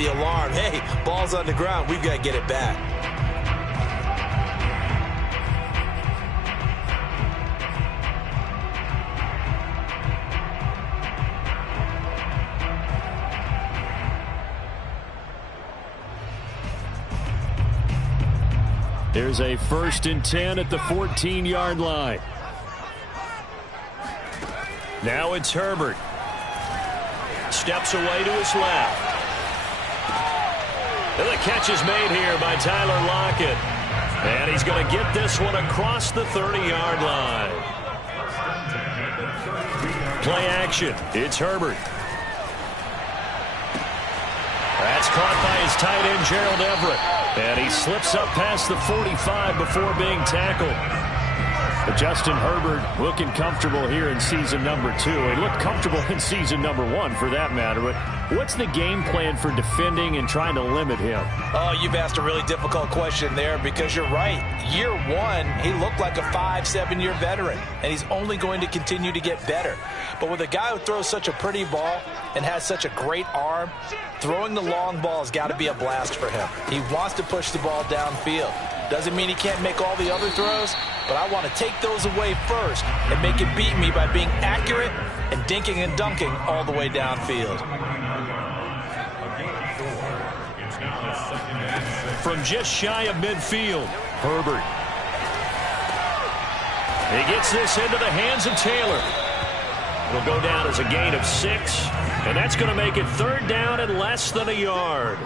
the alarm. Hey, ball's on the ground. We've got to get it back. Here's a 1st and 10 at the 14-yard line. Now it's Herbert. Steps away to his left. And the catch is made here by Tyler Lockett. And he's going to get this one across the 30-yard line. Play action. It's Herbert. That's caught by his tight end, Gerald Everett. And he slips up past the 45 before being tackled. But Justin Herbert looking comfortable here in season number 2. He looked comfortable in season number 1 for that matter. But what's the game plan for defending and trying to limit him? Oh, you've asked a really difficult question there because you're right. Year 1, he looked like a 5-7-year veteran, and he's only going to continue to get better. But with a guy who throws such a pretty ball and has such a great arm, throwing the long ball has got to be a blast for him. He wants to push the ball downfield. Doesn't mean he can't make all the other throws, but I want to take those away first and make it beat me by being accurate and dinking and dunking all the way downfield. From just shy of midfield, Herbert. He gets this into the hands of Taylor. It'll go down as a gain of 6, and that's going to make it 3rd down and less than a yard.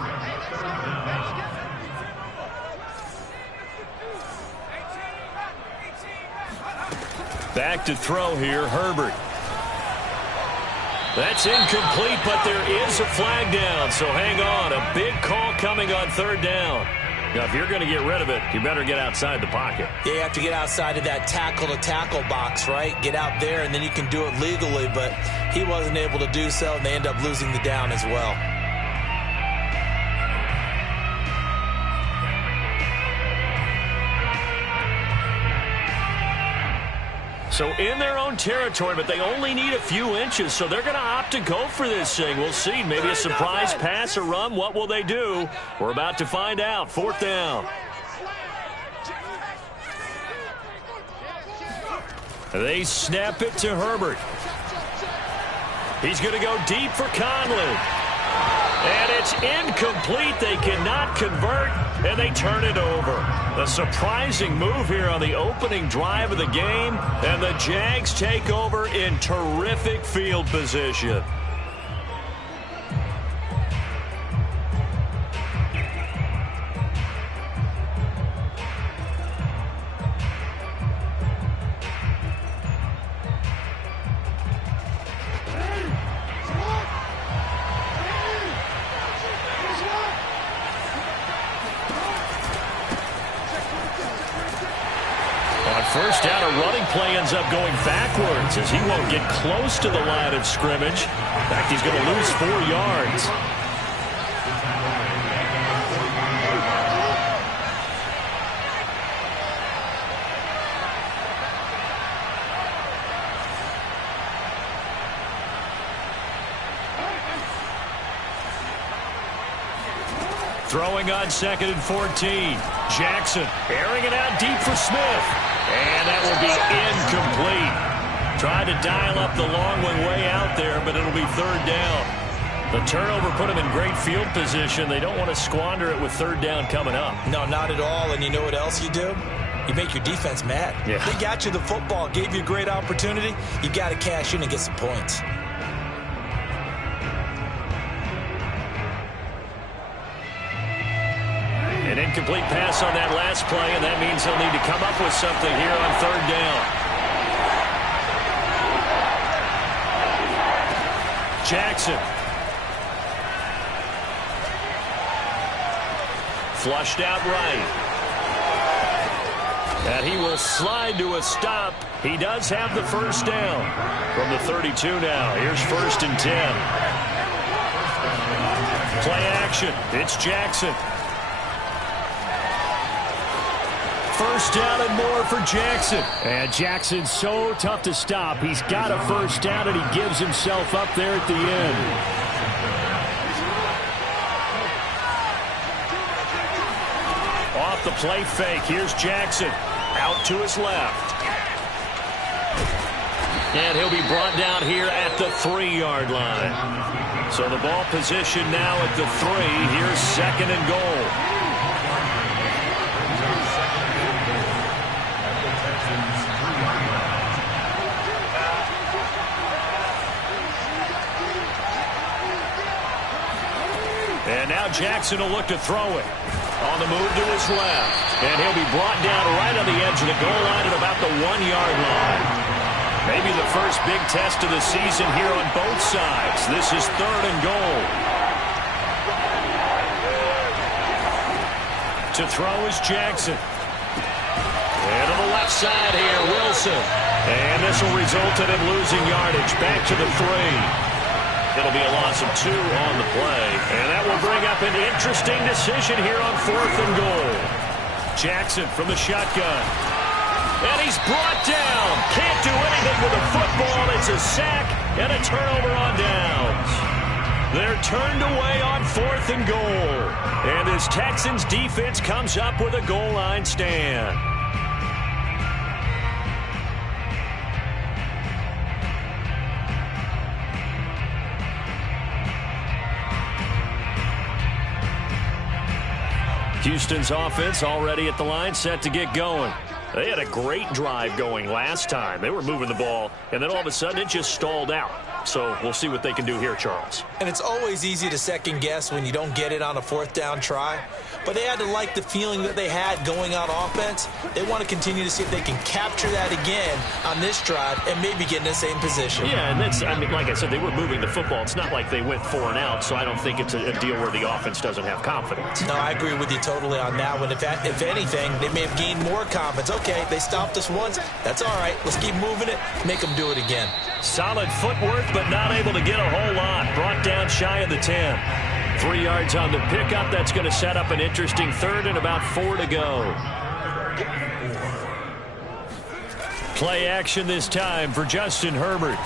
Back to throw here, Herbert. That's incomplete, but there is a flag down, so hang on. A big call coming on 3rd down. Now, if you're going to get rid of it, you better get outside the pocket. Yeah, you have to get outside of that tackle-to-tackle box, right? Get out there, and then you can do it legally, but he wasn't able to do so, and they end up losing the down as well. So in their own territory, but they only need a few inches, so they're going to opt to go for this thing. We'll see. Maybe a surprise pass or run. What will they do? We're about to find out. 4th down. They snap it to Herbert. He's going to go deep for Conley. And it's incomplete. They cannot convert, and they turn it over. A surprising move here on the opening drive of the game, and the Jags take over in terrific field position. First down, a running play ends up going backwards as he won't get close to the line of scrimmage. In fact, he's going to lose 4 yards. Throwing on 2nd and 14. Jackson airing it out deep for Smith. And that will be incomplete. Tried to dial up the long one way out there, but it'll be 3rd down. The turnover put them in great field position. They don't want to squander it with 3rd down coming up. No, not at all. And you know what else you do? You make your defense mad. Yeah. They got you the football, gave you a great opportunity. You got to cash in and get some points. An incomplete pass on that last play, and that means he'll need to come up with something here on 3rd down. Jackson. Flushed out right. And he will slide to a stop. He does have the 1st down from the 32 now. Here's 1st and 10. Play action. It's Jackson. 1st down and more for Jackson. And Jackson's so tough to stop. He's got a 1st down, and he gives himself up there at the end. the play fake. Here's Jackson out to his left. And he'll be brought down here at the 3-yard line. So the ball position now at the 3. Here's 2nd and goal. And now Jackson will look to throw it. On the move to his left. And he'll be brought down right on the edge of the goal line at about the 1-yard line. Maybe the first big test of the season here on both sides. This is 3rd and goal. To throw is Jackson. And to the left side here, Wilson. And this will result in him losing yardage. Back to the 3. It'll be a loss of 2 on the play. And that will bring up an interesting decision here on 4th and goal. Jackson from the shotgun. And he's brought down. Can't do anything with the football. It's a sack and a turnover on downs. They're turned away on 4th and goal. And this Texans defense comes up with a goal line stand. Houston's offense already at the line, set to get going. They had a great drive going last time. They were moving the ball, and then all of a sudden it just stalled out. So we'll see what they can do here, Charles. And it's always easy to second guess when you don't get it on a 4th down try. But they had to like the feeling that they had going out offense. They want to continue to see if they can capture that again on this drive and maybe get in the same position. Yeah, and that's, I mean, like I said, they were moving the football. It's not like they went 4 and out, so I don't think it's a deal where the offense doesn't have confidence. No, I agree with you totally on that one. If anything, they may have gained more confidence. Okay, they stopped us once. That's all right. Let's keep moving it. Make them do it again. Solid footwork, but not able to get a whole lot. Brought down shy of the 10. 3 yards on the pickup. That's going to set up an interesting 3rd and about 4 to go. Play action this time for Justin Herbert.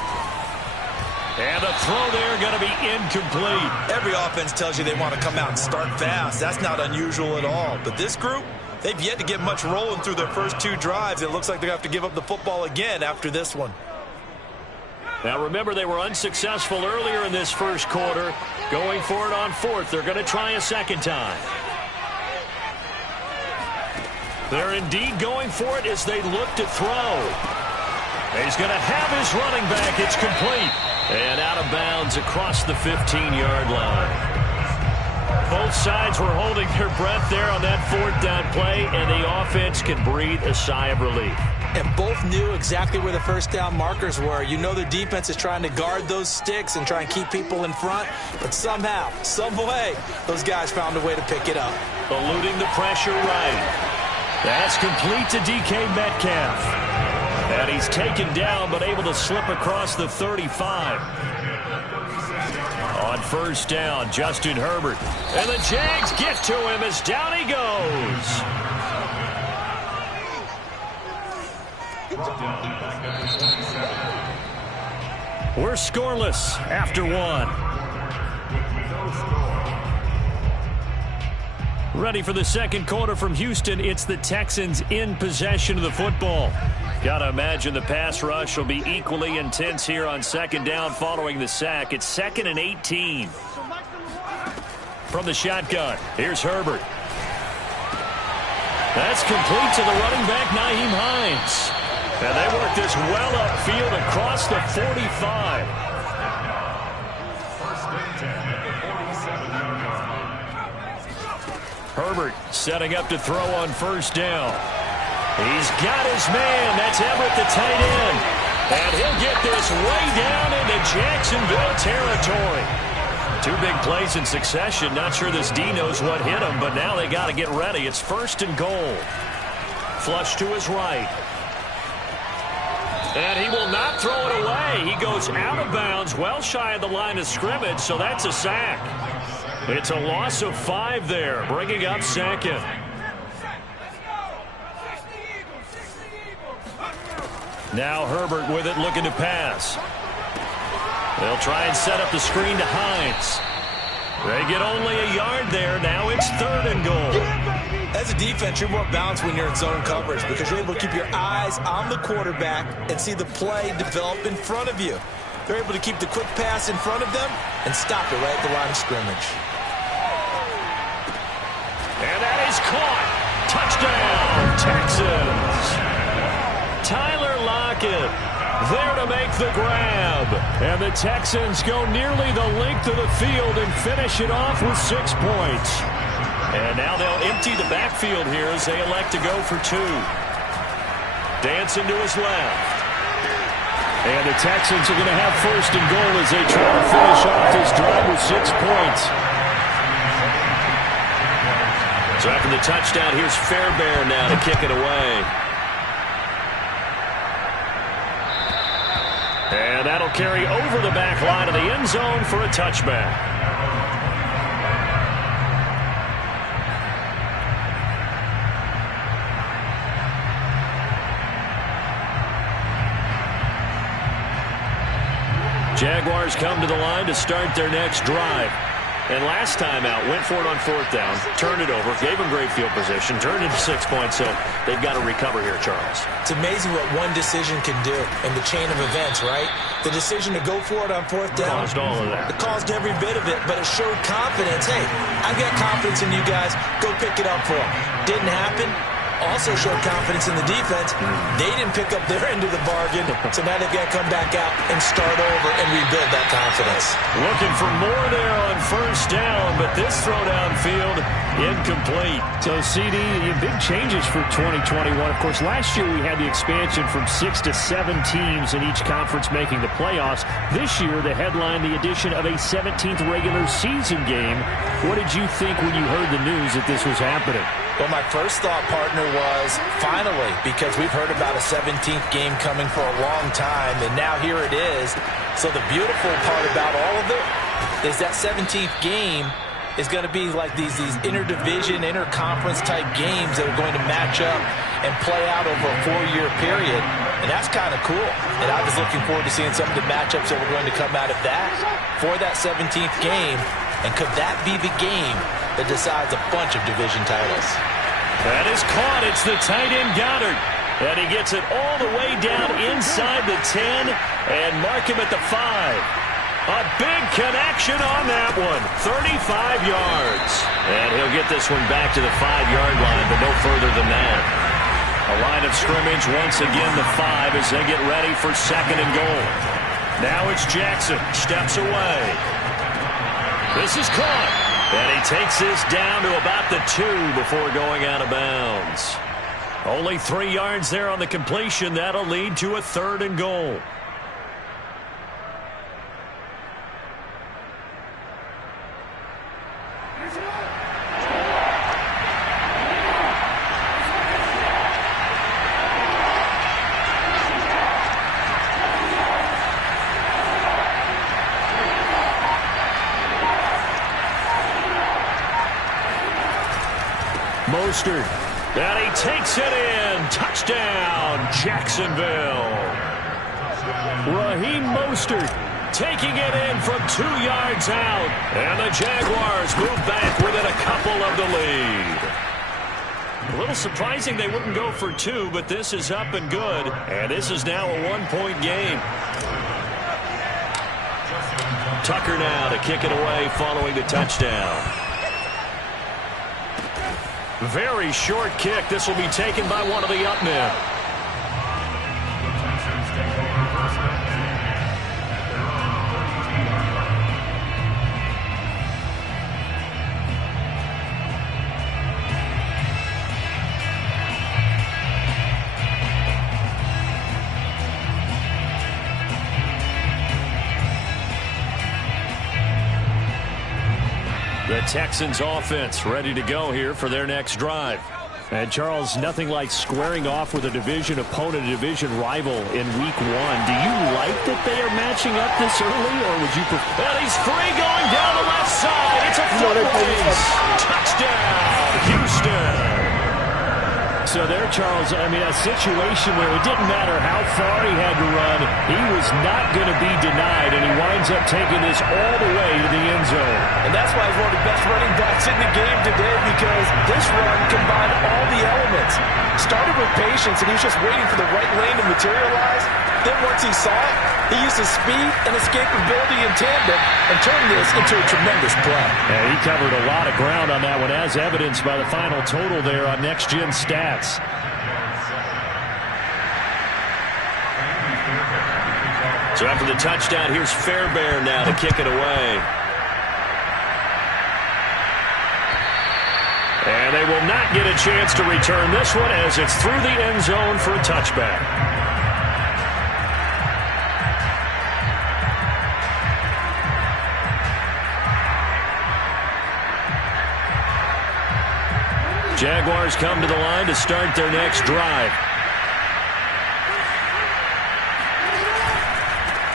And the throw there going to be incomplete. Every offense tells you they want to come out and start fast. That's not unusual at all. But this group, they've yet to get much rolling through their first 2 drives. It looks like they're going to have to give up the football again after this one. Now remember, they were unsuccessful earlier in this first quarter. Going for it on 4th. They're going to try a second time. They're indeed going for it as they look to throw. He's going to have his running back. It's complete. And out of bounds across the 15-yard line. Both sides were holding their breath there on that 4th down play, and the offense can breathe a sigh of relief. And both knew exactly where the first down markers were. You know the defense is trying to guard those sticks and try and keep people in front, but somehow, some way, those guys found a way to pick it up. Eluding the pressure right. That's complete to DK Metcalf. And he's taken down but able to slip across the 35. On first down, Justin Herbert. And the Jags get to him as down he goes. We're scoreless after 1. Ready for the second quarter from Houston. It's the Texans in possession of the football. Gotta imagine the pass rush will be equally intense here on second down following the sack. It's 2nd and 18. From the shotgun, here's Herbert. That's complete to the running back, Nyheim Hines. And they work this well upfield across the 45. Herbert setting up to throw on first down. He's got his man. That's Everett, the tight end. And he'll get this way down into Jacksonville territory. 2 big plays in succession. Not sure this D knows what hit him, but now they got to get ready. It's 1st and goal. Flush to his right. And he will not throw it away. He goes out of bounds, well shy of the line of scrimmage, so that's a sack. It's a loss of 5 there, bringing up 2nd. Now Herbert with it, looking to pass. They'll try and set up the screen to Hines. They get only a yard there. Now it's 3rd and goal. As a defense, you're more balanced when you're in zone coverage because you're able to keep your eyes on the quarterback and see the play develop in front of you. They're able to keep the quick pass in front of them and stop it right at the line of scrimmage. And that is caught. Touchdown, Texans. Tyler Lockett there to make the grab. And the Texans go nearly the length of the field and finish it off with 6 points. And now they'll empty the backfield here as they elect to go for 2. Dancing to his left. And the Texans are going to have first and goal as they try to finish off this drive with 6 points. So after the touchdown, here's Fairbairn now to kick it away. And that'll carry over the back line of the end zone for a touchback. Jaguars come to the line to start their next drive. And last time out, went for it on 4th down, turned it over, gave them great field position, turned into 6 points, so they've got to recover here, Charles. It's amazing what one decision can do in the chain of events, right? The decision to go for it on 4th down. Caused all of that. It caused every bit of it, but it showed confidence. Hey, I've got confidence in you guys. Go pick it up for them. Didn't happen. Also showed confidence in the defense. They didn't pick up their end of the bargain, so now they've got to come back out and start over and rebuild that confidence. Looking for more there on 1st down, but this throw downfield incomplete. So, CD, big changes for 2021. Of course, last year we had the expansion from 6 to 7 teams in each conference making the playoffs. This year, the headline, the addition of a 17th regular season game. What did you think when you heard the news that this was happening? Well, my first thought, partner, was finally, because we've heard about a 17th game coming for a long time, and now here it is. So the beautiful part about all of it is that 17th game is going to be like these interdivision, interconference type games that are going to match up and play out over a 4-year period. And that's kind of cool. And I was looking forward to seeing some of the matchups that were going to come out of that for that 17th game. And could that be the game that decides a bunch of division titles? That is caught. It's the tight end Goddard. And he gets it all the way down inside the 10 and mark him at the 5. A big connection on that one. 35 yards. And he'll get this one back to the 5-yard line, but no further than that. A line of scrimmage once again the 5 as they get ready for 2nd and goal. Now it's Jackson. Steps away. This is caught. And he takes this down to about the 2 before going out of bounds. Only 3 yards there on the completion. That'll lead to a 3rd and goal. Mostert, and he takes it in. Touchdown, Jacksonville. Raheem Mostert taking it in from 2 yards out. And the Jaguars move back within a couple of the lead. A little surprising they wouldn't go for 2, but this is up and good. And this is now a 1-point game. Tucker now to kick it away following the touchdown. Very short kick. This will be taken by one of the up men. The Texans offense ready to go here for their next drive. And Charles, nothing like squaring off with a division opponent, a division rival in week 1. Do you like that they are matching up this early, or would you prefer? And he's free going down the left side. It's a foot race. Touchdown, Houston. So there, Charles, I mean, a situation where it didn't matter how far he had to run, he was not going to be denied, and he winds up taking this all the way to the end zone. And that's why he's one of the best running backs in the game today, because this run combined all the elements. Started with patience, and he was just waiting for the right lane to materialize. Then once he saw it, he used his speed and escapability in tandem and turned this into a tremendous play. Yeah, he covered a lot of ground on that one, as evidenced by the final total there on Next Gen Stats. So after the touchdown, here's Fairbairn now to kick it away. And they will not get a chance to return this one as it's through the end zone for a touchback. Jaguars come to the line to start their next drive.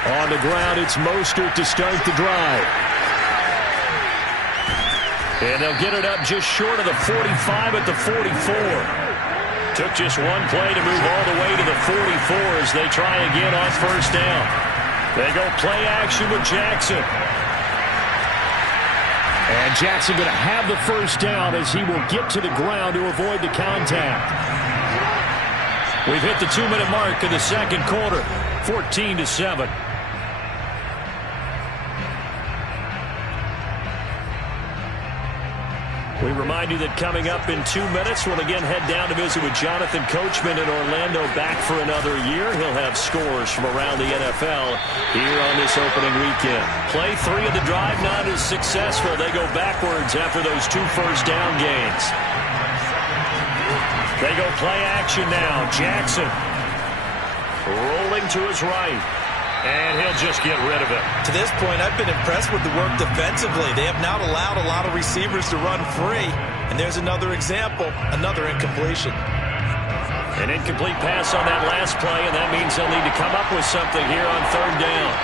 On the ground, it's Mostert to start the drive. And they'll get it up just short of the 45 at the 44. Took just one play to move all the way to the 44 as they try again on first down. They go play action with Jackson. And Jackson going to have the first down as he will get to the ground to avoid the contact. We've hit the 2-minute mark in the second quarter, 14-7. We remind you that coming up in 2 minutes, we'll again head down to visit with Jonathan Coachman in Orlando, back for another year. He'll have scores from around the NFL here on this opening weekend. Play 3 of the drive not as successful. They go backwards after those 2 first down gains. They go play action now. Jackson rolling to his right. And he'll just get rid of it. To this point, I've been impressed with the work defensively. They have not allowed a lot of receivers to run free. And there's another example, another incompletion. An incomplete pass on that last play, and that means they'll need to come up with something here on third down.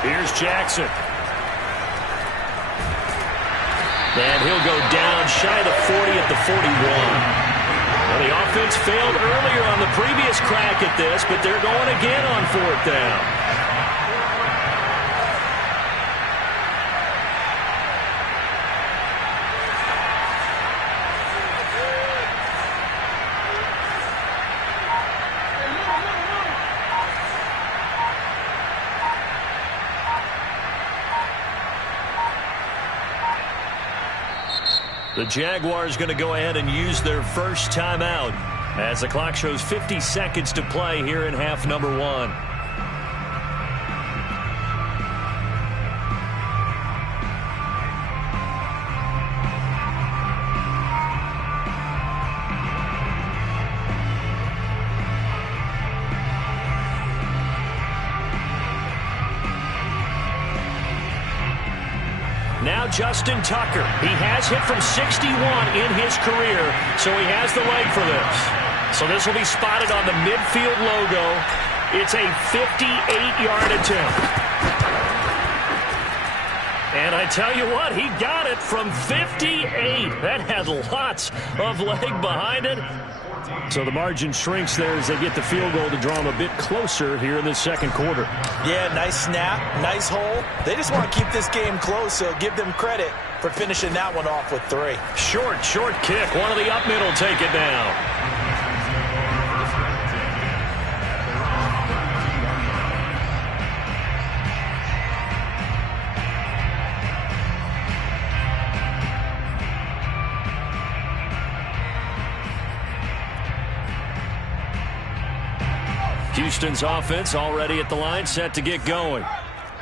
Here's Jackson. And he'll go down shy of the 40 at the 41. Well, the offense failed earlier on the previous crack at this, but they're going again on fourth down. The Jaguars going to go ahead and use their first timeout as the clock shows 50 seconds to play here in half number 1. Now Justin Tucker. He has hit from 61 in his career, so he has the leg for this. So this will be spotted on the midfield logo. It's a 58-yard attempt. And I tell you what, he got it from 58. That had lots of leg behind it. So the margin shrinks there as they get the field goal to draw them a bit closer here in the second quarter. Yeah, nice snap, nice hole. They just want to keep this game close, so give them credit for finishing that one off with 3. Short kick. One of the up middle take it down. Houston's offense already at the line, set to get going.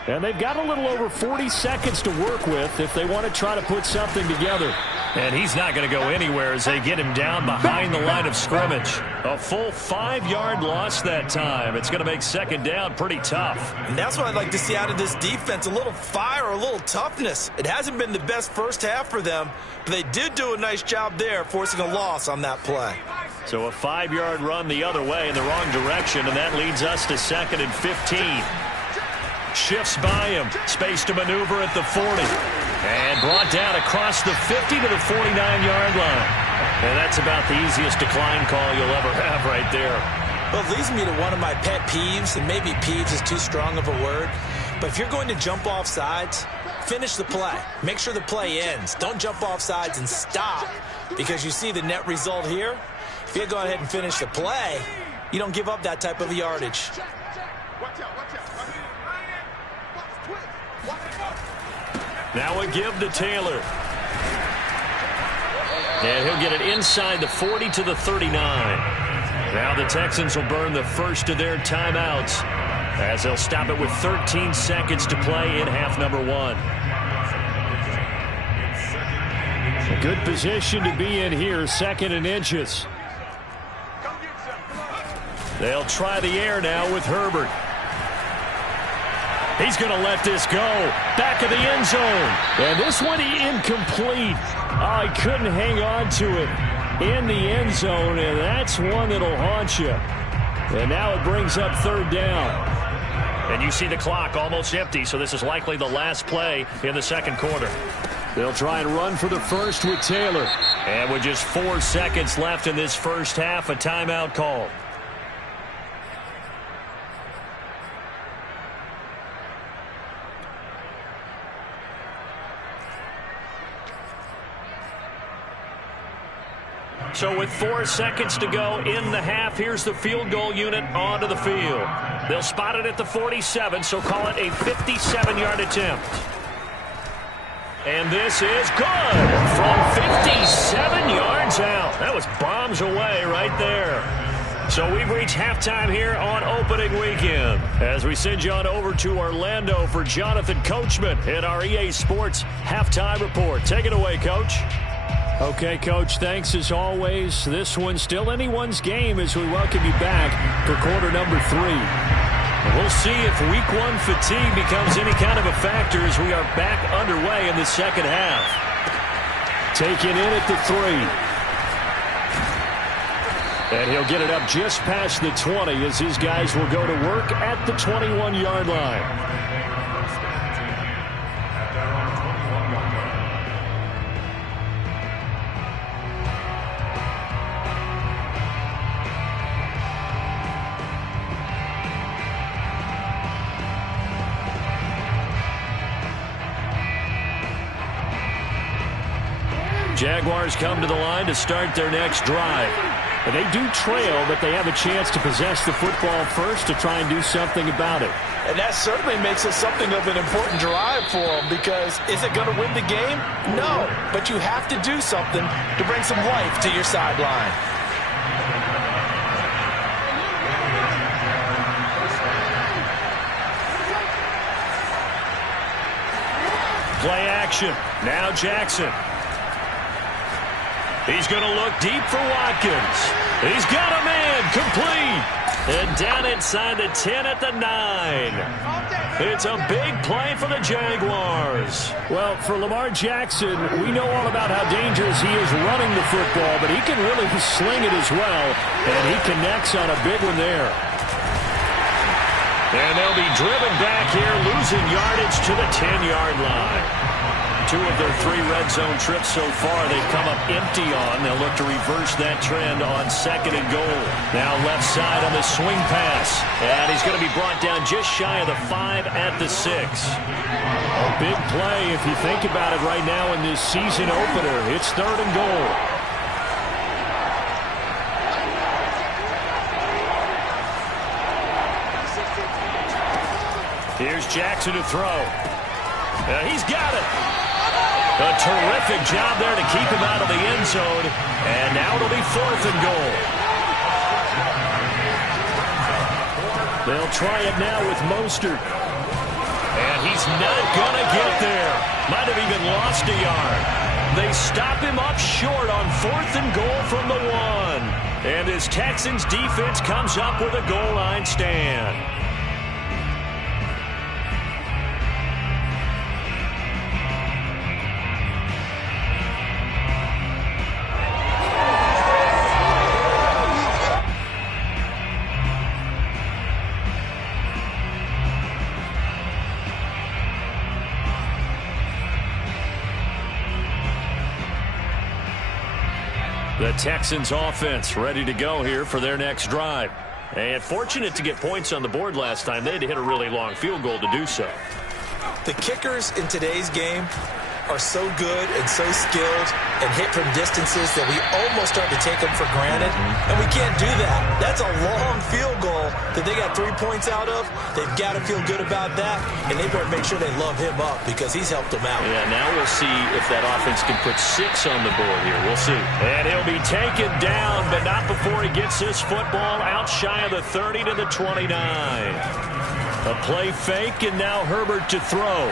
And they've got a little over 40 seconds to work with if they want to try to put something together. And he's not going to go anywhere as they get him down behind the line of scrimmage. A full 5-yard loss that time. It's going to make second down pretty tough. And that's what I'd like to see out of this defense, a little fire, a little toughness. It hasn't been the best first half for them, but they did do a nice job there, forcing a loss on that play. So a 5-yard run the other way in the wrong direction, and that leads us to 2nd and 15. Shifts by him. Space to maneuver at the 40. And brought down across the 50 to the 49-yard line. And that's about the easiest decline call you'll ever have right there. Well, it leads me to one of my pet peeves, and maybe peeves is too strong of a word, but if you're going to jump off sides, finish the play. Make sure the play ends. Don't jump off sides and stop, because you see the net result here. If you go ahead and finish the play, you don't give up that type of yardage. Now a give to Taylor. And he'll get it inside the 40 to the 39. Now the Texans will burn the first of their timeouts as they'll stop it with 13 seconds to play in half number 1. A good position to be in here, 2nd and inches. They'll try the air now with Herbert. He's going to let this go. Back of the end zone. And this one incomplete. Oh, he couldn't hang on to it in the end zone, and that's one that'll haunt you. And now it brings up 3rd down. And you see the clock almost empty, so this is likely the last play in the 2nd quarter. They'll try and run for the first with Taylor. And with just 4 seconds left in this first half, a timeout call. So with 4 seconds to go in the half, here's the field goal unit onto the field. They'll spot it at the 47, so call it a 57-yard attempt. And this is good from 57 yards out. That was bombs away right there. So we've reached halftime here on opening weekend as we send you on over to Orlando for Jonathan Coachman in our EA Sports Halftime Report. Take it away, Coach. Okay, Coach, thanks as always. This one's still anyone's game as we welcome you back for quarter number 3. We'll see if week 1 fatigue becomes any kind of a factor as we are back underway in the second half. Taken in at the 3. And he'll get it up just past the 20 as his guys will go to work at the 21-yard line. Jaguars come to the line to start their next drive. And they do trail, but they have a chance to possess the football first to try and do something about it. And that certainly makes it something of an important drive for them, because is it going to win the game? No, but you have to do something to bring some life to your sideline. Play action. Now Jackson. He's going to look deep for Watkins. He's got a man, complete. And down inside the 10 at the 9. It's a big play for the Jaguars. Well, for Lamar Jackson, we know all about how dangerous he is running the football, but he can really sling it as well, and he connects on a big one there. And they'll be driven back here, losing yardage to the 10-yard line. 2 of their 3 red zone trips so far they've come up empty on. They'll look to reverse that trend on 2nd and goal. Now left side on the swing pass. And he's going to be brought down just shy of the 5 at the 6. A big play if you think about it right now in this season opener. It's 3rd and goal. Here's Jackson to throw. He's got it. A terrific job there to keep him out of the end zone. And now it'll be 4th and goal. They'll try it now with Mostert. And he's not going to get there. Might have even lost a yard. They stop him up short on 4th and goal from the 1. And his Texans defense comes up with a goal line stand. The Texans offense ready to go here for their next drive. And fortunate to get points on the board last time. They had to hit a really long field goal to do so. The kickers in today's game are so good and so skilled and hit from distances that we almost start to take them for granted. And we can't do that. That's a long field goal that they got 3 points out of. They've got to feel good about that, and they better make sure they love him up because he's helped them out. Yeah, now we'll see if that offense can put 6 on the board here. We'll see. And he'll be taken down, but not before he gets this football out shy of the 30 to the 29. A play fake, and now Herbert to throw.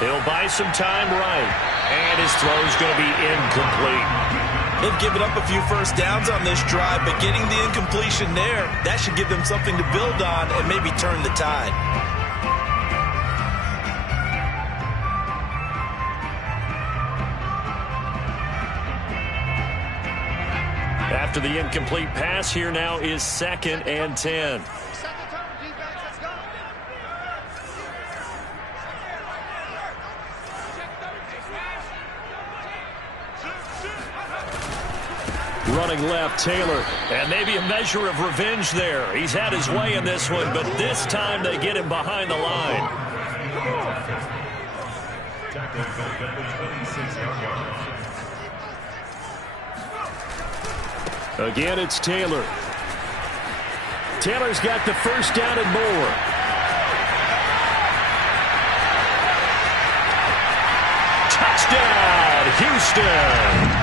He'll buy some time right, and his throw's going to be incomplete. They've given up a few first downs on this drive, but getting the incompletion there, that should give them something to build on and maybe turn the tide. After the incomplete pass, here now is 2nd and 10. Running left, Taylor. And maybe a measure of revenge there. He's had his way in this one, but this time they get him behind the line. Again, it's Taylor. Taylor's got the first down and more. Touchdown, Houston.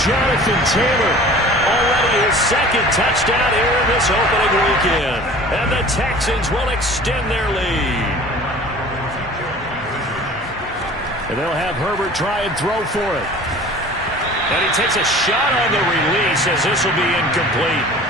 Jonathan Taylor, already his 2nd touchdown here in this opening weekend. And the Texans will extend their lead. And they'll have Herbert try and throw for it. And he takes a shot on the release as this will be incomplete.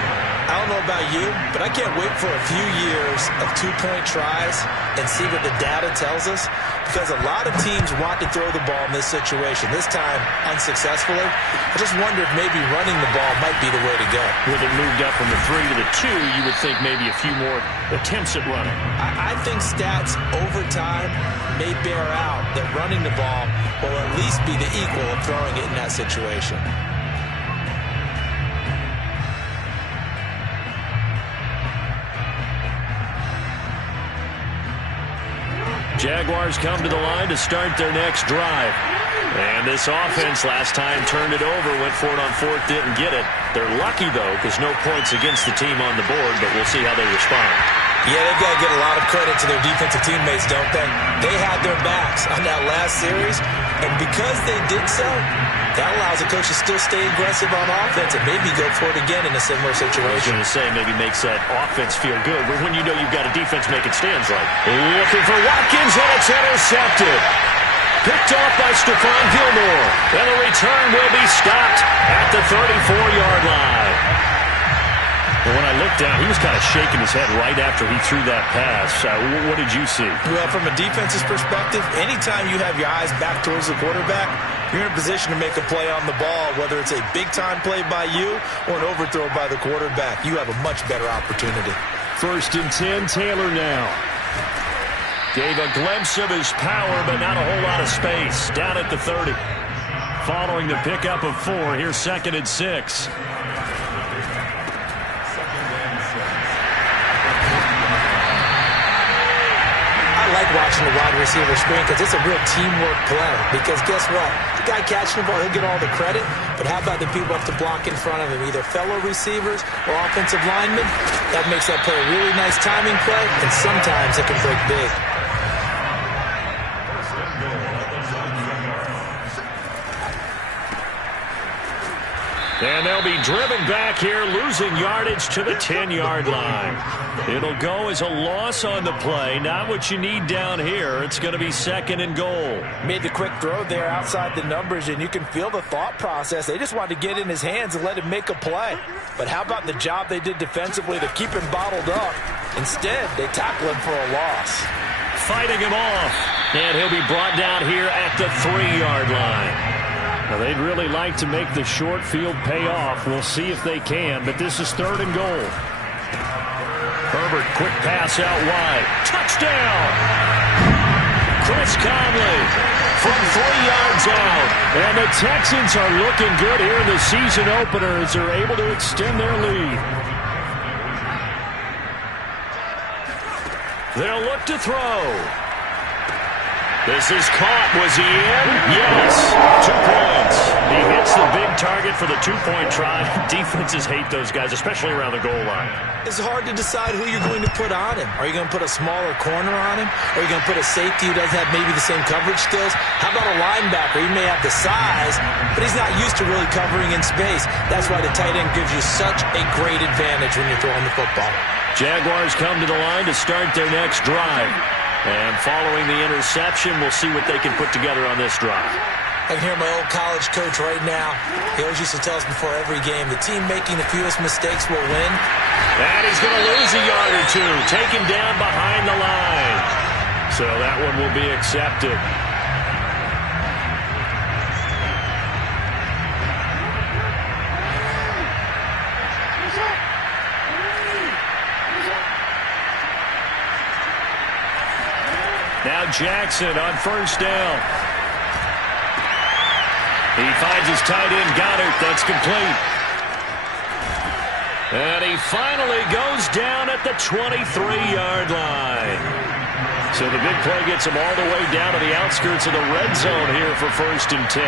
I don't know about you, but I can't wait for a few years of 2-point tries and see what the data tells us, because a lot of teams want to throw the ball in this situation. This time, unsuccessfully. I just wonder if maybe running the ball might be the way to go. With it moved up from the 3 to the 2, you would think maybe a few more attempts at running. I think stats over time may bear out that running the ball will at least be the equal of throwing it in that situation. Jaguars come to the line to start their next drive. And this offense last time turned it over, went for it on 4th, didn't get it. They're lucky, though, because no points against the team on the board, but we'll see how they respond. Yeah, they've got to get a lot of credit to their defensive teammates, don't they? They had their backs on that last series, and because they did so, that allows the coach to still stay aggressive on offense and maybe go for it again in a similar situation. I was going to say, maybe makes that offense feel good, but when you know you've got a defense making stands right. Looking for Watkins, and it's intercepted. Picked off by Stephon Gilmore. And the return will be stopped at the 34-yard line. And when I looked down, he was kind of shaking his head right after he threw that pass. What did you see? Well, from a defense's perspective, anytime you have your eyes back towards the quarterback, you're in a position to make a play on the ball, whether it's a big-time play by you or an overthrow by the quarterback. You have a much better opportunity. 1st and 10, Taylor now. Gave a glimpse of his power, but not a whole lot of space. Down at the 30. Following the pickup of 4, here's 2nd and 6. I like watching the wide receiver screen because it's a real teamwork play. Because guess what? The guy catching the ball, he'll get all the credit. But how about the people have to block in front of him, either fellow receivers or offensive linemen? That makes that play a really nice timing play, and sometimes it can break big. And they'll be driven back here, losing yardage to the 10-yard line. It'll go as a loss on the play. Not what you need down here. It's going to be 2nd and goal. Made the quick throw there outside the numbers, and you can feel the thought process. They just wanted to get in his hands and let him make a play. But how about the job they did defensively to keep him bottled up? Instead, they tackle him for a loss. Fighting him off. And he'll be brought down here at the 3-yard line. Now, they'd really like to make the short field pay off. We'll see if they can, but this is 3rd and goal. Herbert, quick pass out wide. Touchdown! Chris Conley from 3 yards out. And the Texans are looking good here in the season opener as they're able to extend their lead. They'll look to throw. This is caught. Was he in? Yes. 2 points. He hits the big target for the 2-point try. Defenses hate those guys, especially around the goal line. It's hard to decide who you're going to put on him. Are you going to put a smaller corner on him? Or are you going to put a safety who doesn't have maybe the same coverage skills? How about a linebacker? He may have the size, but he's not used to really covering in space. That's why the tight end gives you such a great advantage when you're throwing the football. Jaguars come to the line to start their next drive. And following the interception, we'll see what they can put together on this drive. I can hear my old college coach right now. He always used to tell us before every game, the team making the fewest mistakes will win. And he's going to lose a yard or two. Taken down behind the line. So that one will be accepted. Now Jackson on first down. He finds his tight end, Goddard. That's complete. And he finally goes down at the 23-yard line. So the big play gets him all the way down to the outskirts of the red zone here for 1st and 10.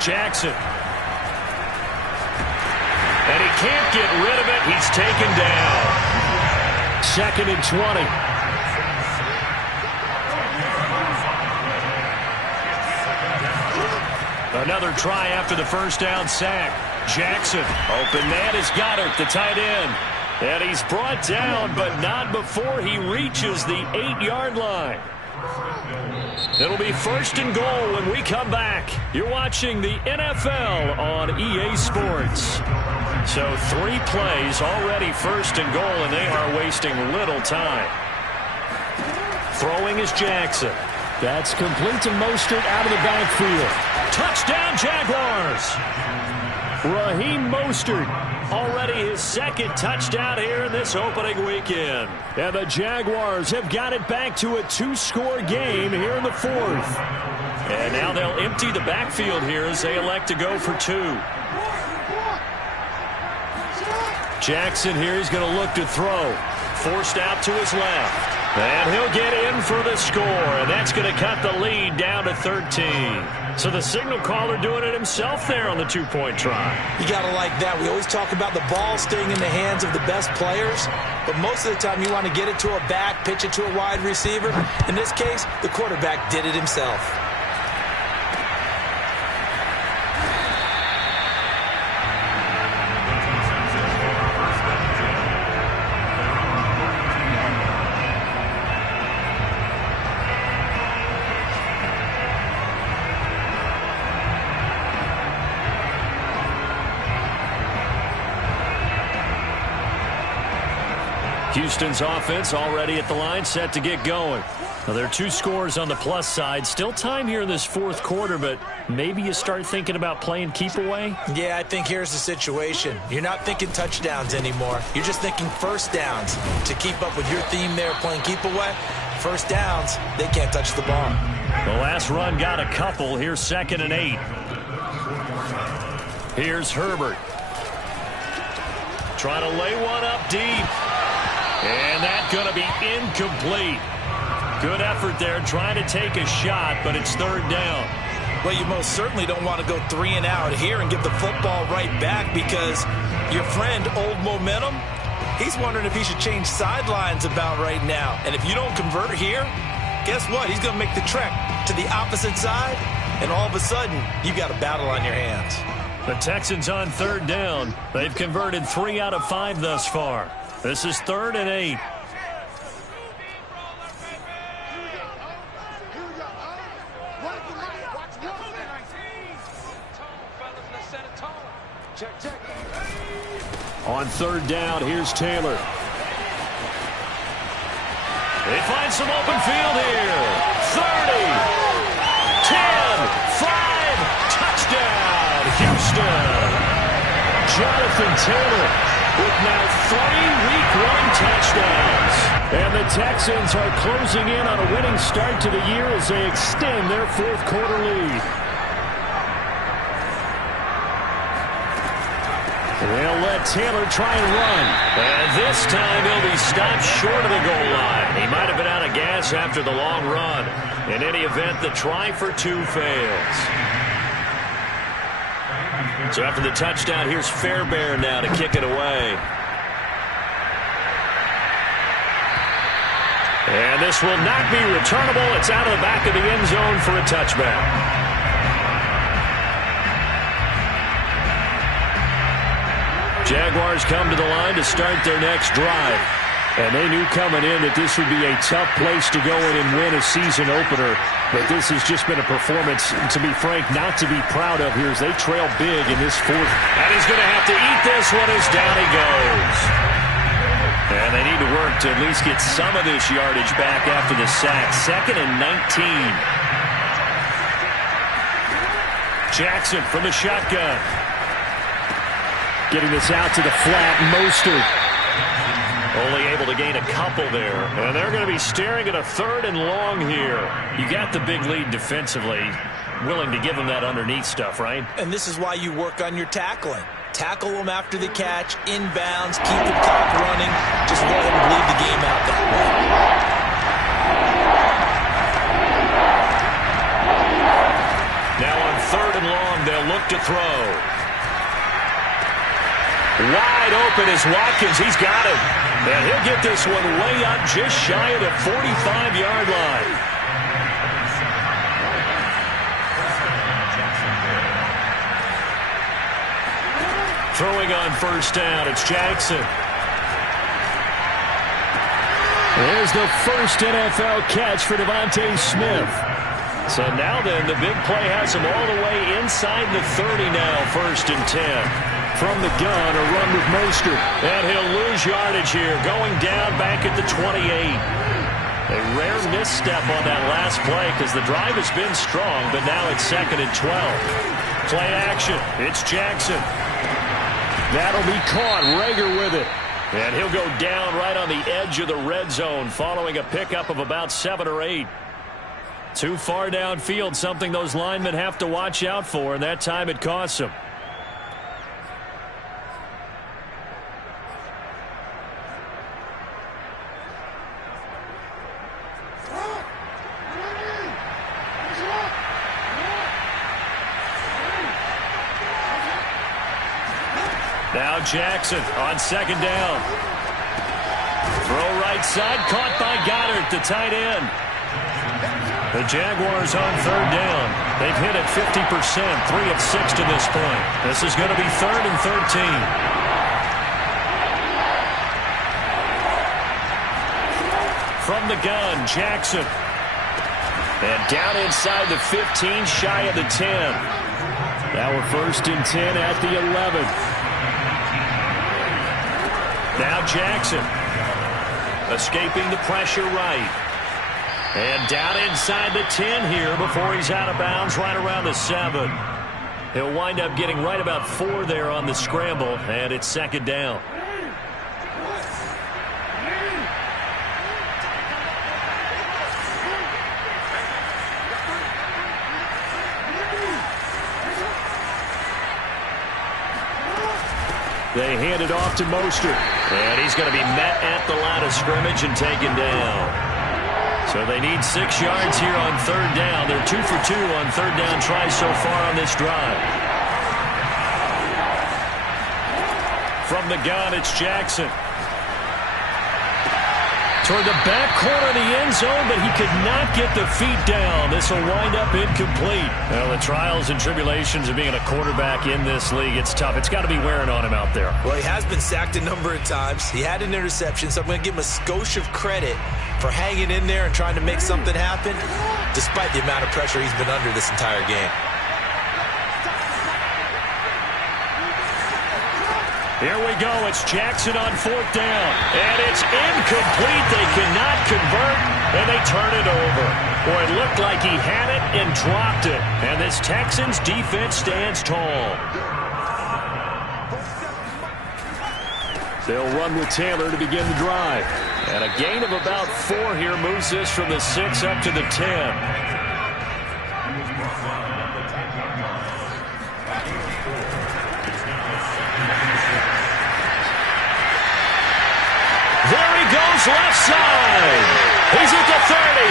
Jackson. And he can't get rid of it. He's taken down. 2nd and 20. Another try after the first down sack. Jackson. Open man is Goddard, the tight end. And he's brought down, but not before he reaches the 8-yard line. It'll be 1st and goal when we come back. You're watching the NFL on EA Sports. So 3 plays already 1st and goal, and they are wasting little time. Throwing is Jackson. That's complete to Mostert out of the backfield. Touchdown, Jaguars. Raheem Mostert. Already his 2nd touchdown here in this opening weekend. And the Jaguars have got it back to a 2-score game here in the 4th. And now they'll empty the backfield here as they elect to go for 2. Jackson here is going to look to throw. Forced out to his left. And he'll get in for the score. And that's going to cut the lead down to 13. So the signal caller doing it himself there on the 2-point try. You got to like that. We always talk about the ball staying in the hands of the best players. But most of the time you want to get it to a back, pitch it to a wide receiver. In this case, the quarterback did it himself. Houston's offense already at the line, set to get going. Now, there are 2 scores on the plus side. Still time here in this 4th quarter, but maybe you start thinking about playing keep away? Yeah, I think here's the situation. You're not thinking touchdowns anymore. You're just thinking first downs. To keep up with your theme there, playing keep away, first downs, they can't touch the ball. The last run got a couple. Here's 2nd and 8. Here's Herbert. Trying to lay one up deep. And that's going to be incomplete. Good effort there, trying to take a shot, but it's 3rd down. Well, you most certainly don't want to go 3 and out here and give the football right back, because your friend, Old Momentum, he's wondering if he should change sidelines about right now. And if you don't convert here, guess what? He's going to make the trek to the opposite side, and all of a sudden, you've got a battle on your hands. The Texans on 3rd down. They've converted 3 out of 5 thus far. This is 3rd and 8. On 3rd down, here's Taylor. They find some open field here. 30, 10, 5, touchdown, Houston. Jonathan Taylor with now 3 Week 1 touchdowns. And the Texans are closing in on a winning start to the year as they extend their fourth quarter lead. They'll let Taylor try and run. And this time he'll be stopped short of the goal line. He might have been out of gas after the long run. In any event, the try for 2 fails. So after the touchdown, here's Fairbairn now to kick it away. And this will not be returnable. It's out of the back of the end zone for a touchback. Jaguars come to the line to start their next drive. And they knew coming in that this would be a tough place to go in and win a season opener. But this has just been a performance, to be frank, not to be proud of here as they trail big in this fourth. And he's going to have to eat this one as down he goes. And they need to work to at least get some of this yardage back after the sack. 2nd and 19. Jackson from the shotgun. Getting this out to the flat. Mostert. Only able to gain a couple there. And they're going to be staring at a 3rd and long here. You got the big lead defensively. Willing to give them that underneath stuff, right? And this is why you work on your tackling. Tackle them after the catch, inbounds, keep the clock running. Just let them bleed the game out that way. Now on 3rd and long, they'll look to throw. Wide open is Watkins. He's got it. And he'll get this one way up just shy of the 45-yard line. Throwing on 1st down, it's Jackson. There's the first NFL catch for Devontae Smith. So now then, the big play has him all the way inside the 30 now, 1st and 10. From the gun, a run with Mostert. And he'll lose yardage here, going down back at the 28. A rare misstep on that last play because the drive has been strong, but now it's 2nd and 12. Play action. It's Jackson. That'll be caught. Rager with it. And he'll go down right on the edge of the red zone following a pickup of about 7 or 8. Too far downfield, something those linemen have to watch out for, and that time it costs them. Now Jackson on 2nd down. Throw right side, caught by Goddard, the tight end. The Jaguars on 3rd down. They've hit it 50%, 3 of 6 to this point. This is going to be 3rd and 13. From the gun, Jackson. And down inside the 15, shy of the 10. Now we're 1st and 10 at the 11. Now Jackson, escaping the pressure right. And down inside the 10 here before he's out of bounds right around the 7. He'll wind up getting right about 4 there on the scramble, and it's 2nd down. They hand it off to Mostert. And he's going to be met at the line of scrimmage and taken down. So they need 6 yards here on 3rd down. They're 2 for 2 on 3rd down tries so far on this drive. From the gun, it's Jackson. Toward the back corner of the end zone, but he could not get the feet down. This will wind up incomplete. Well, the trials and tribulations of being a quarterback in this league, it's tough. It's got to be wearing on him out there. Well, he has been sacked a number of times. He had an interception, so I'm going to give him a skosh of credit for hanging in there and trying to make something happen, despite the amount of pressure he's been under this entire game. Here we go. It's Jackson on 4th down. And it's incomplete. They cannot convert, and they turn it over. Boy, it looked like he had it and dropped it. And this Texans defense stands tall. They'll run with Taylor to begin the drive. And a gain of about 4 here moves this from the 6 up to the 10. There he goes left side. He's at the 30.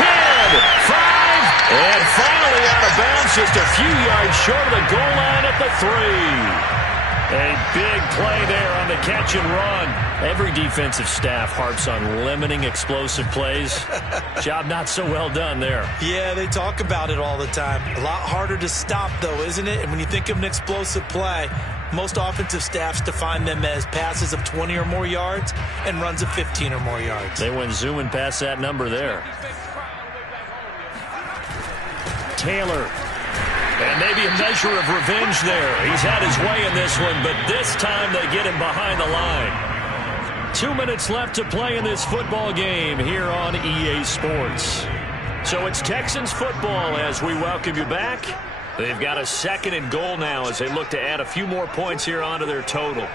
10, 5, and finally out of bounds just a few yards short of the goal line at the 3. A big play there on the catch and run. Every defensive staff harps on limiting explosive plays. Job not so well done there. Yeah, they talk about it all the time. A lot harder to stop, though, isn't it? And when you think of an explosive play, most offensive staffs define them as passes of 20 or more yards and runs of 15 or more yards. They went zooming past that number there. Taylor. And maybe a measure of revenge there. He's had his way in this one, but this time they get him behind the line. 2 minutes left to play in this football game here on EA Sports. So it's Texans football as we welcome you back. They've got a 2nd and goal now as they look to add a few more points here onto their total.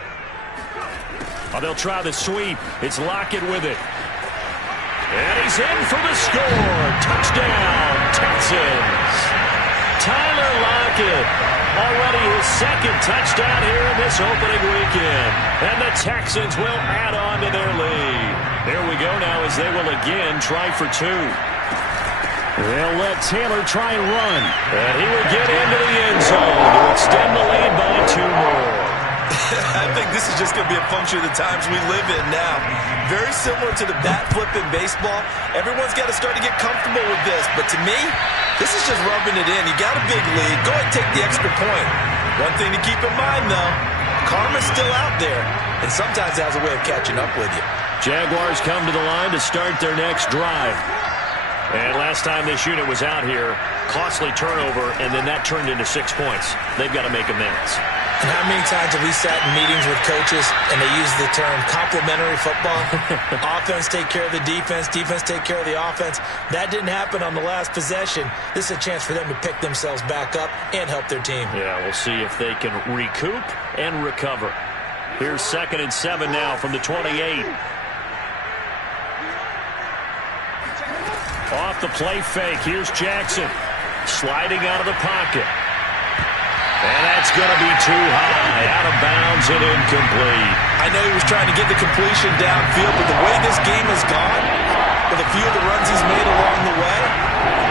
Oh, they'll try the sweep. It's Lockett with it. And he's in for the score. Touchdown, Texans. Tyler Lockett, already his 2nd touchdown here in this opening weekend. And the Texans will add on to their lead. Here we go now as they will again try for 2. They'll let Taylor try and run. And he will get into the end zone to extend the lead by 2 more. I think this is just going to be a function of the times we live in now. Very similar to the bat flip in baseball. Everyone's got to start to get comfortable with this. But to me, this is just rubbing it in. You got a big lead. Go ahead and take the extra point. One thing to keep in mind, though, karma's still out there. And sometimes it has a way of catching up with you. Jaguars come to the line to start their next drive. And last time this unit was out here, costly turnover, and then that turned into 6 points. They've got to make amends. And how many times have we sat in meetings with coaches and they use the term complementary football? Offense take care of the defense, defense take care of the offense. That didn't happen on the last possession. This is a chance for them to pick themselves back up and help their team. Yeah, we'll see if they can recoup and recover. Here's 2nd and 7 now from the 28. Off the play fake, here's Jackson. Sliding out of the pocket. And that's going to be too high, out of bounds and incomplete. I know he was trying to get the completion downfield, but the way this game has gone, with a few of the runs he's made along the way,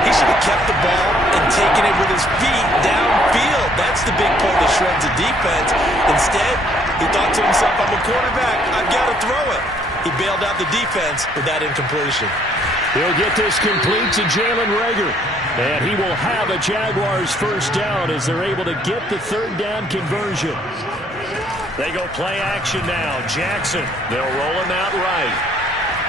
he should have kept the ball and taken it with his feet downfield. That's the big play that shreds the defense. Instead, he thought to himself, I'm a quarterback, I've got to throw it. He bailed out the defense with that incompletion. He'll get this complete to Jalen Reagor. And he will have a Jaguars first down as they're able to get the 3rd down conversion. They go play action now. Jackson, they'll roll him out right.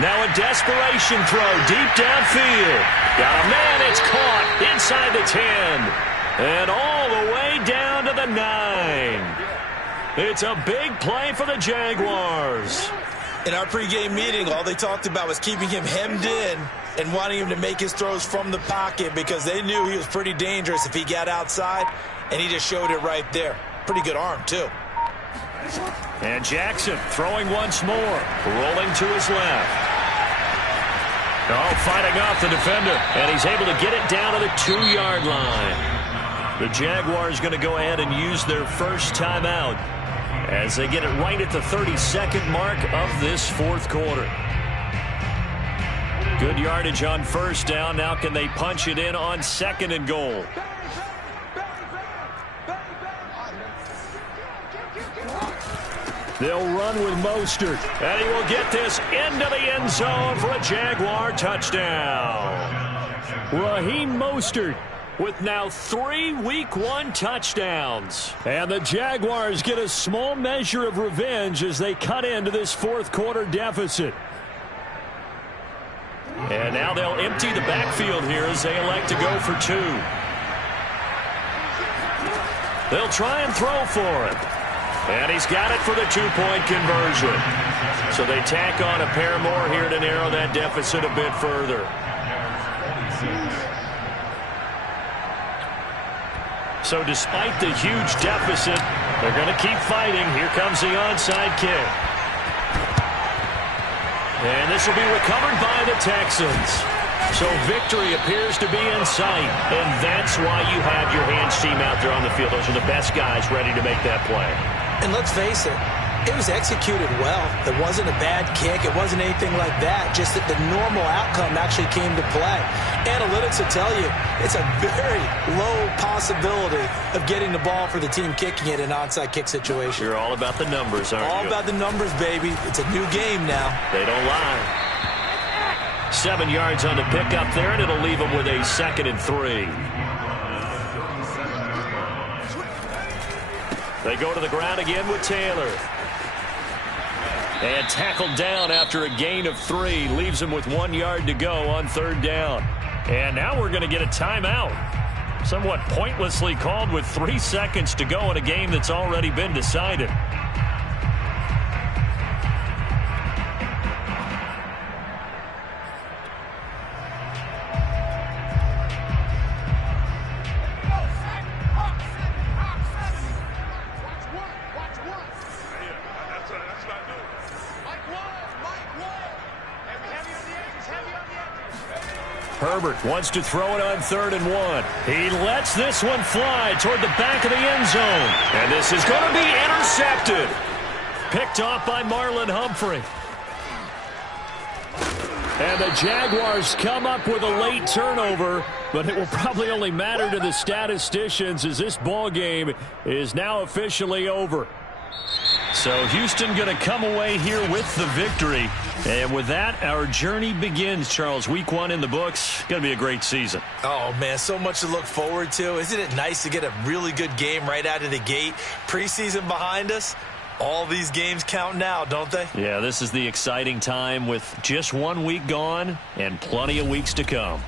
Now a desperation throw deep downfield. Got a man, it's caught inside the 10. And all the way down to the 9. It's a big play for the Jaguars. In our pregame meeting, all they talked about was keeping him hemmed in and wanting him to make his throws from the pocket because they knew he was pretty dangerous if he got outside, and he just showed it right there. Pretty good arm, too. And Jackson throwing once more, rolling to his left. Oh, fighting off the defender, and he's able to get it down to the 2-yard line. The Jaguars going to go ahead and use their first timeout as they get it right at the 32nd mark of this 4th quarter. Good yardage on first down. Now can they punch it in on 2nd and goal? They'll run with Mostert, and he will get this into the end zone for a Jaguar touchdown. Raheem Mostert with now 3 Week 1 touchdowns. And the Jaguars get a small measure of revenge as they cut into this 4th quarter deficit. And now they'll empty the backfield here as they elect to go for 2. They'll try and throw for it. And he's got it for the 2-point conversion. So they tack on a pair more here to narrow that deficit a bit further. So despite the huge deficit, They're going to keep fighting. Here comes the onside kick. And this will be recovered by the Texans. So victory appears to be in sight, and that's why you have your hands team out there on the field. Those are the best guys ready to make that play. And let's face it, it was executed well. It wasn't a bad kick. It wasn't anything like that. Just that the normal outcome actually came to play. Analytics will tell you it's a very low possibility of getting the ball for the team kicking it in an onside kick situation. You're all about the numbers, aren't you? All about the numbers, baby. It's a new game now. They don't lie. 7 yards on the pickup there, and it'll leave them with a 2nd and 3. They go to the ground again with Taylor. And tackled down after a gain of 3. Leaves him with 1 yard to go on 3rd down. And now we're going to get a timeout. Somewhat pointlessly called with 3 seconds to go in a game that's already been decided. Herbert wants to throw it on 3rd and 1. He lets this one fly toward the back of the end zone. And this is going to be intercepted. Picked off by Marlon Humphrey. And the Jaguars come up with a late turnover, but it will probably only matter to the statisticians as this ball game is now officially over. So Houston going to come away here with the victory. And with that, our journey begins, Charles. Week 1 in the books. Going to be a great season. Oh, man, so much to look forward to. Isn't it nice to get a really good game right out of the gate? Preseason behind us. All these games count now, don't they? Yeah, this is the exciting time with just 1 week gone and plenty of weeks to come.